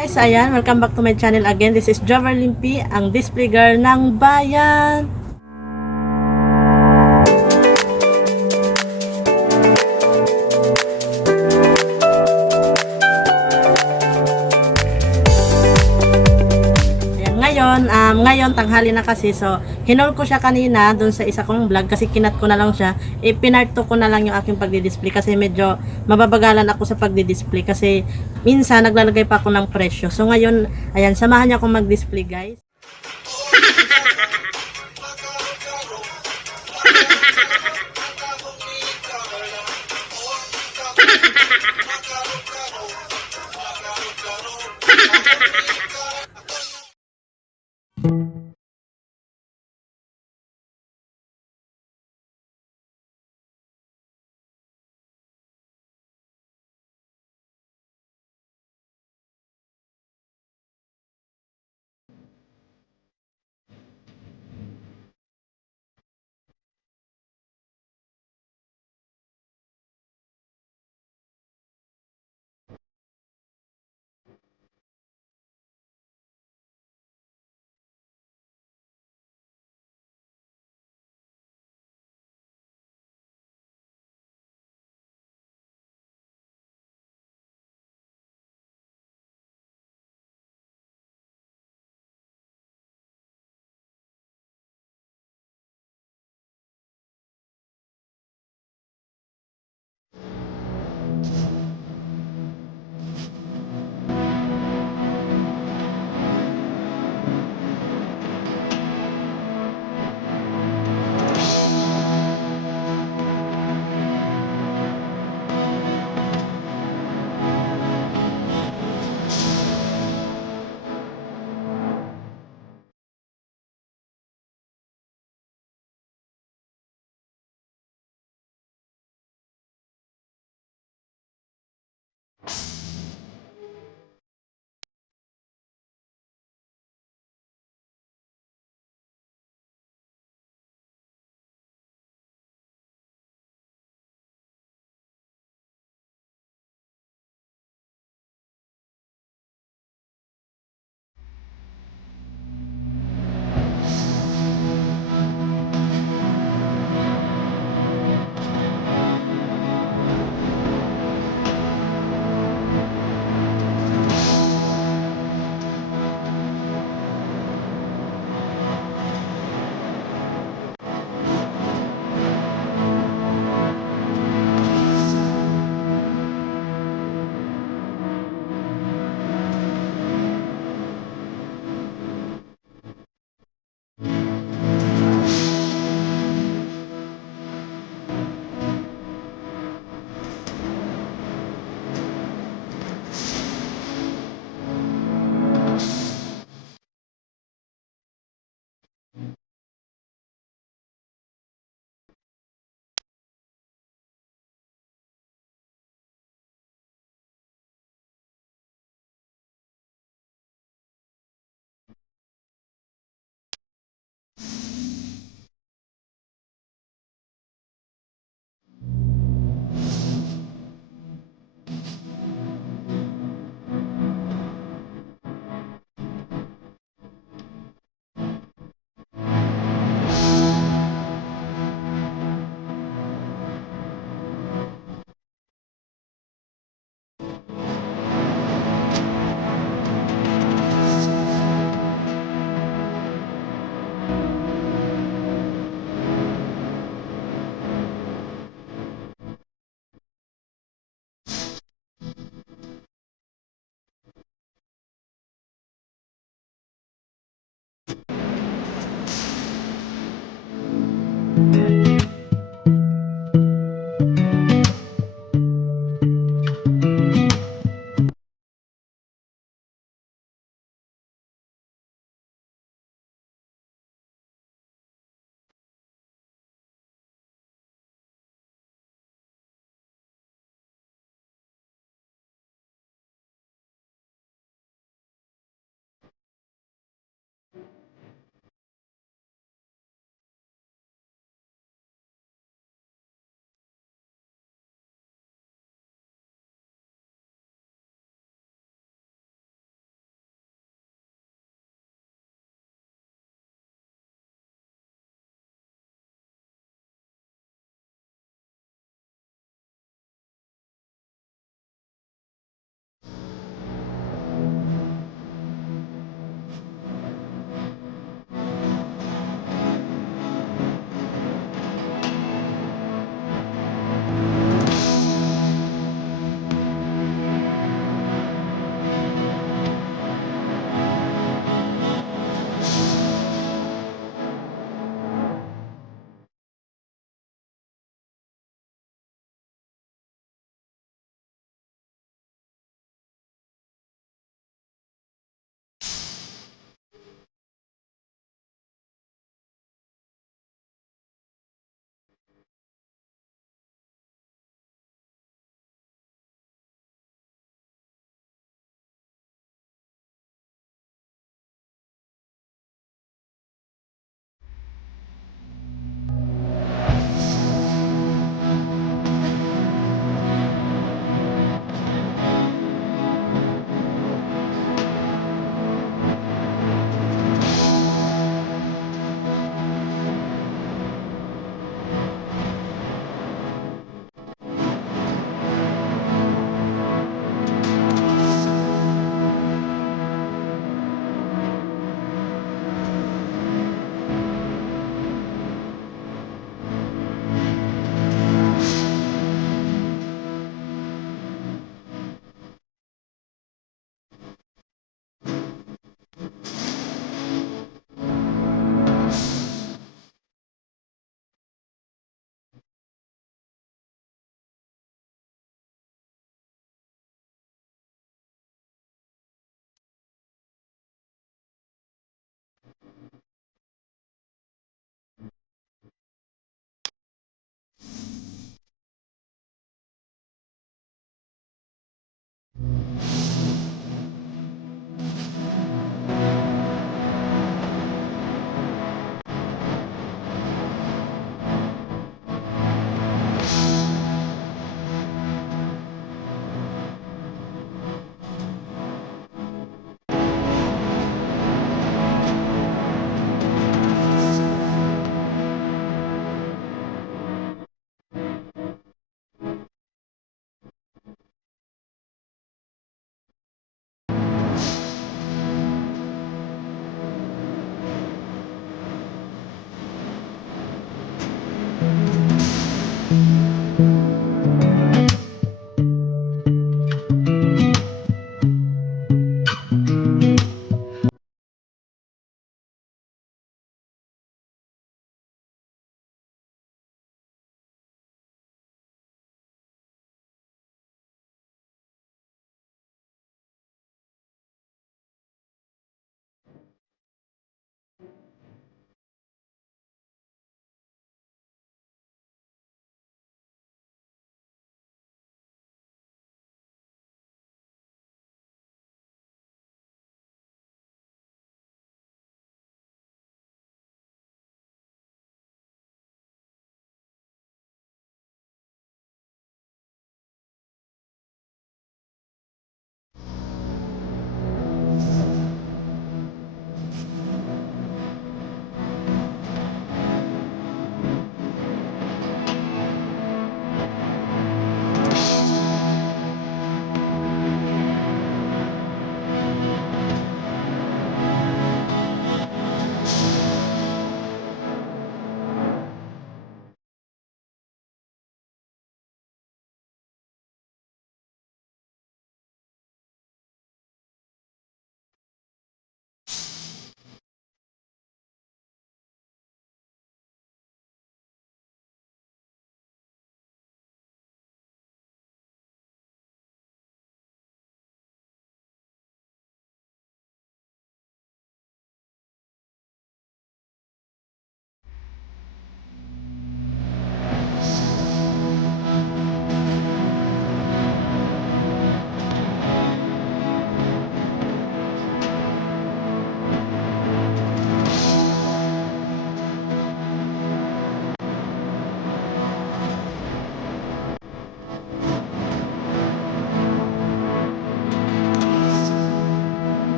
Guys, ayan, welcome back to my channel again. This is Joverlyn P, ang display girl ng bayan. Ayan, ngayon tanghali na kasi, so hinol ko siya kanina dun sa isa kong vlog kasi kinat ko na lang siya. Pinarto ko na lang yung aking pagdi-display kasi medyo mababagalan ako sa pagdi-display kasi minsan naglalagay pa ako ng presyo. So ngayon, ayan, samahan niya akong mag-display, guys.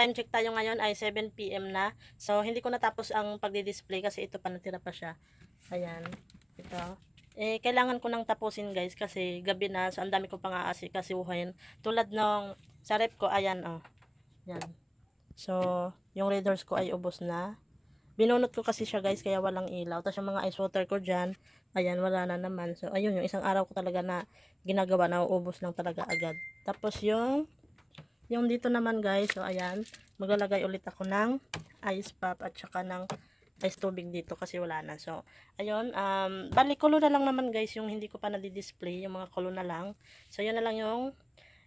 time check tayo ngayon ay 7 PM na. So, hindi ko natapos ang pagdi-display kasi ito pa natira pa siya. Ayan. Ito. Kailangan ko nang tapusin guys kasi gabi na. So, ang dami ko pang aasikasuhin. Tulad nung sa rep ko, ayan oh. Yan. So, yung readers ko ay ubos na. Binunot ko kasi siya guys kaya walang ilaw. Tapos yung mga ice water ko dyan, ayan, wala na naman. So, ayun, yung isang araw ko talaga na ginagawa, nauubos lang talaga agad. Tapos yung dito naman guys, so ayan, maglalagay ulit ako ng ice pop at saka ng ice tubig dito kasi wala na. So, ayun, bali kulo na lang naman guys yung hindi ko pa na-display, yung mga kulo na lang. So, yun na lang yung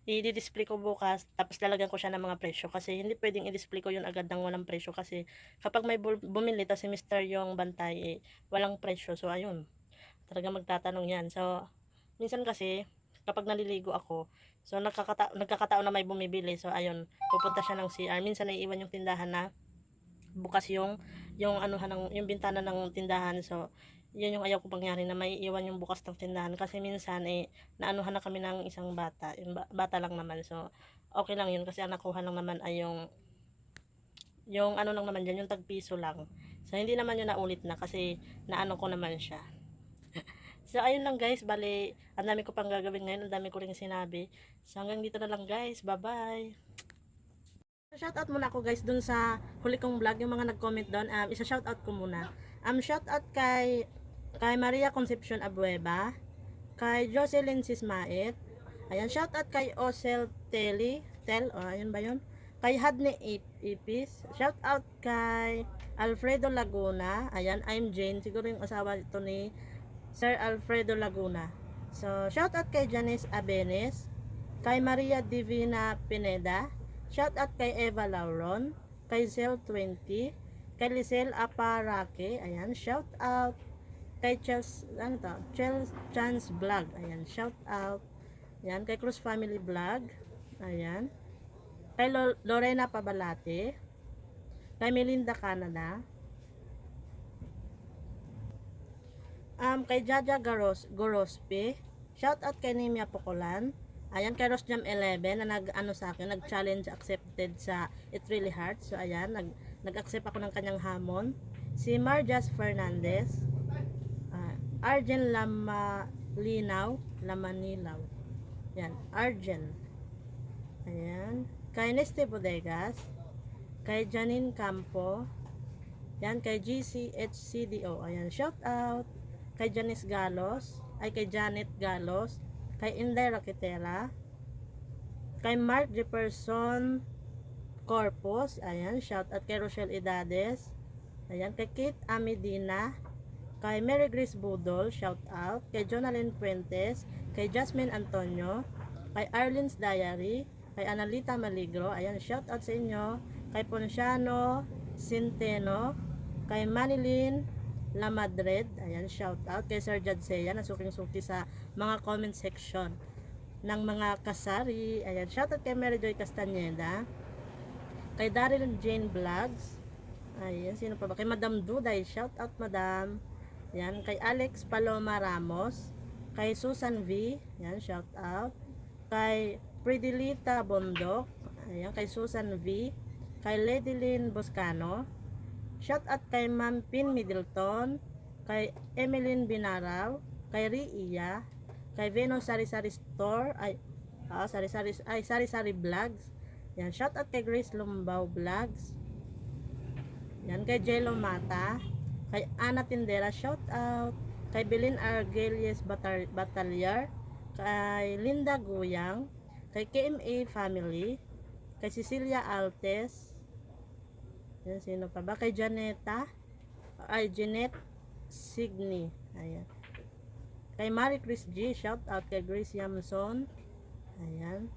i-display ko bukas, tapos lalagyan ko siya ng mga presyo kasi hindi pwedeng i-display ko yun agad ng walang presyo kasi kapag may bumili tapos si Mr. yung bantay, walang presyo. So, ayun, talaga magtatanong yan. So, minsan kasi, kapag naliligo ako, so nagkakataon na may bumibili. So, ayun, pupunta siya ng CR. Minsan naiiwan yung tindahan na bukas yung anuhan yung bintana ng tindahan. So, yun yung ayaw ko pangyari na may iwan yung bukas ng tindahan kasi minsan naanuhan na kami ng isang bata. Yung bata lang naman. So, okay lang yun kasi ang nakuha lang naman ay yung ano lang naman dyan, yung tagpiso lang. So, hindi naman yun naulit na kasi naano ko naman siya. So, ayun lang guys. Bali, ang dami ko pang gagawin ngayon. Ang dami ko rin sinabi. So, hanggang dito na lang guys. Bye-bye. Shoutout muna ako guys dun sa huli kong vlog. Yung mga nag-comment doon. Isa-shoutout ko muna. Shoutout kay Maria Concepcion Abueva. Kay Jocelyn Sismait. Ayan, shoutout kay Osel ayun ba yun? Kay Hadne Ipis. Shoutout kay Alfredo Laguna. Ayan, I'm Jane. Siguro yung asawa ito ni Sir Alfredo Laguna. So, shoutout kay Janice Abenes. Kay Maria Divina Pineda. Shoutout kay Eva Lauron. Kay Zel20. Kay Lisel Aparake. Ayan, shoutout. Kay Chance Vlog. Ayan, shoutout. Ayan, kay Cruz Family Vlog. Ayan. Kay Lorena Pabalate. Kay Melinda Canada. Kay Jaja Gorospe. Shoutout kay Nimia Pocolan. Ayan, kay Rosjam 11 na nag-challenge accepted sa It Really Hurts. So, ayan, nag-accept ako ng kanyang hamon. Si Marjas Fernandez. Arjen Lamanilaw. Ayan, Arjen. Ayan. Kay Neste Bodegas. Kay Janine Campo. Ayan, kay GCHCDO. Ayan, shout out. Kay Janice Galos. Kay Janet Galos. Kay Inday Raquetera. Kay Mark Jefferson Corpus. Ayan, shout out kay Rochelle Idades. Ayan, kay Kate Amedina. Kay Mary Grace Budol, shout out. Kay Jonalyn Fuentes. Kay Jasmine Antonio. Kay Arlene's Diary. Kay Analita Maligro. Ayan, shout out sa inyo. Kay Ponciano Centeno. Kay Manilyn Lamadred. Ayan, shout out. Kay Sir Jadseya na suking-suki sa mga comment section ng mga kasari. Ayan, shout out kay Mary Joy Castañeda. Kay Daryl Jane Vlogs. Ayan, sino pa ba? Kay Madam Duday, shout out Madam. Ayan, kay Alex Paloma Ramos. Kay Susan V. Ayan, shout out. Kay Predilita Bondok. Ayan, kay Susan V. Kay Ledilyn Boscano. Shout out kay Ma'am Pin Middleton. Kay Emeline Binaraw. Kay Ria. Kay Venus Sari-Sari Store. Sari-Sari Vlogs. Ayan, shout out kay Grace Lumbaw Vlogs. Ayan, kay Jello Mata. Kay Ana Tindera, shout out. Kay Belin Argelies Bataliar. Kay Linda Guyang. Kay KMA Family. Kay Cecilia Altes. Yan, sino pa ba? Kay Janeta. Jeanette Signy. Ayan. Kay Marie Chris G, shout out. Kay Grace Yamson. Ayan.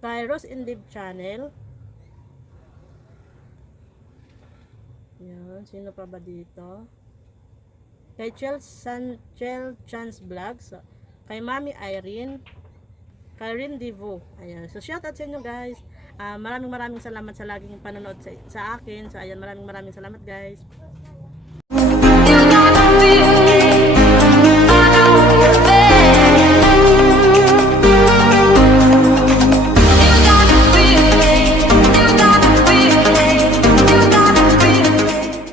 Kay Rose Indib Channel. Yan, sino pa ba dito? Kay Chance Vlogs. Kay Mami Irene. Kay Rin Divo. Ayan. So, shout out sa inyo guys. Maraming salamat sa laging panonood sa akin. So, ayan, maraming salamat guys.